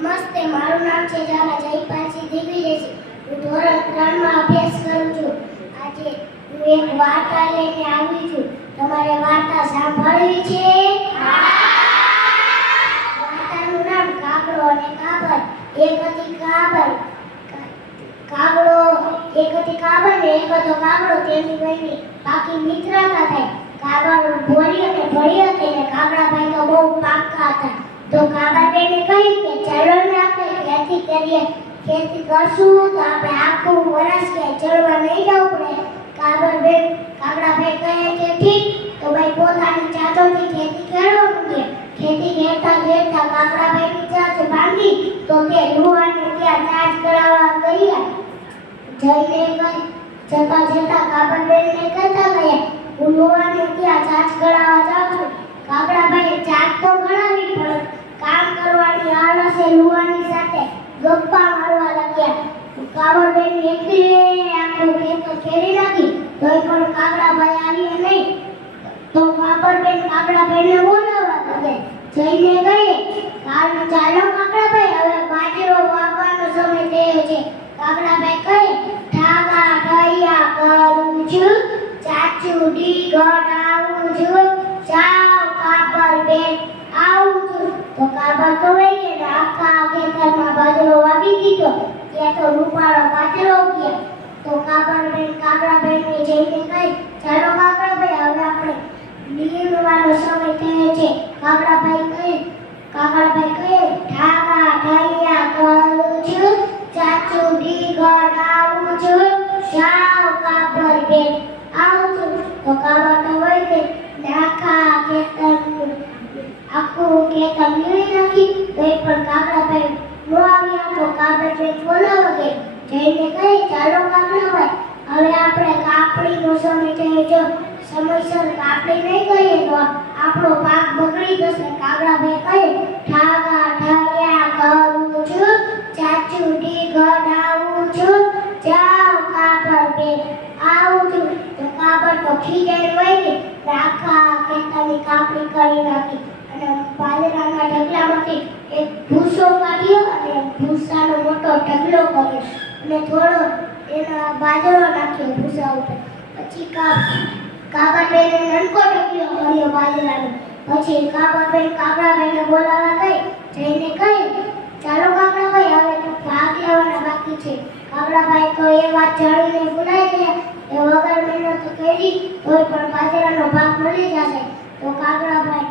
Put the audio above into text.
નમસ્તે, મારું નામ છે ઝાલા જયપાલસિંહ દિગ્વિજય છે. હું ધોરણ 3 માં અભ્યાસ કરું છું. આજે હું એક વાર્તા લઈને આવી છું. તમારે વાર્તા સાંભળવી છે? વાર્તાનું નામ કાગડો અને કાબર. એક હતી કાબર ને એક હતો કાગડો. તેમની વયની પાકી મિત્રતા થઈ. કાબર ભોળી અને ભળી હતી ને કાગડાભાઈ તો બહુ પાક્કા હતા. તો કાગડાભાઈને કહ્યું કે ચાલો ને આપણે ખેતી કરીએ. ખેતી કરશું તો આપણે આખું વર્ષ ક્યાંય ચડવા નહીં જવું પડે. કાગડાભાઈ કહે કે ઠીક. તો ભાઈ પોતાની ચાચોથી ખેતી ખેડવા માંડ્યા. ખેતી ખેડતા કાગડાભાઈની ચાંચ ભાંગી તો તે લુહારને ત્યાં ચાંચ કરાવવા ગયા. જતા કાગડાભાઈને કહેતા ગયા, હું લુહારને ત્યાં ચાંચ કરાવવા જાઉં છું. કાગડાભાઈએ ચાંચ તો કરાવી પણ કામ કરવાની આળસે લુહારની સાથે ગપ્પા મારવા લાગ્યા. કાગડાભાઈની એકલીએ આખું ખેતર ખેડી નાખી તોય પણ કાગડાભાઈ આવ્યા નહીં. તો કાગડાભાઈને બોલાવવા લાગ્યા. જઈને કહે, ચાલો કાગડાભાઈ, હવે બાજરો વાવવાનો સમય થયો છે. કાગડાભાઈ કહે, ઠાગા ઠૈયા કરું છું, ચાચુડી ગડાવું છું, ચાવ કાબર બેન આવું છું. તો કાબર તો વહી ગયા. આખા ખેતરમાં બાજરો વાવી દીધો. ત્યાં તો રૂપાળો બાજરો ઉગ્યો. તો કાગડાભાઈને જઈને કહે, ચાલો કાગડાભાઈ, હવે આપણે નીંદવાનો સમય થયો છે. કાગડાભાઈ કહે, ઠાગા ઠૈયા કરું છું, ચાચુડી ગડાવું છું, ચાવ કાબર બેન આવું છું. તો કાબર તો વહી ગઈ. આખું ખેતર નીળી નાખી તોય પણ કાગડાભાઈ નો આવ્યા. તો કાગડાભાઈ બોલાવવા ગઈ. જઈને કહે, ચાલો કાગડાભાઈ, હવે આપણે કાપણીનો સમય થયો છે. સમયસર કાપણી નહીં કરીએ તો આપણો પાક બગડી જશે. કાગડાભાઈ કહે, ઠાગા ઠૈયા કરું છું, ચાચુડી ગડાવું છું, ચાવ કાબર બેન આવું છું. તો કાબર તો ખીજાઈ વહી ગઈ. આખા ખેતરની કાપણી કરી નાખી અને બાજરાના ઢગલામાંથી એક ભૂસો કાઢ્યો અને ભૂસાનો મોટો ઢગલો કર્યો અને થોડો એના બાજરો નાખ્યો ભૂસા ઉપર. પછી કાગડાભાઈને નનકો ઢગલો કર્યો બાજરાનો. પછી કાગડાભાઈને બોલાવવા ગઈ. જઈને કહે, ચાલો કાગડાભાઈ, હવે ભાગ લેવાના બાકી છે. કાગડાભાઈ તો એ વાત જાણીને ભૂલાઈ ગયા. એ વગર મહેનત કરી તોય પણ બાજરાનો ભાગ મળી જશે. તો કાગડાભાઈ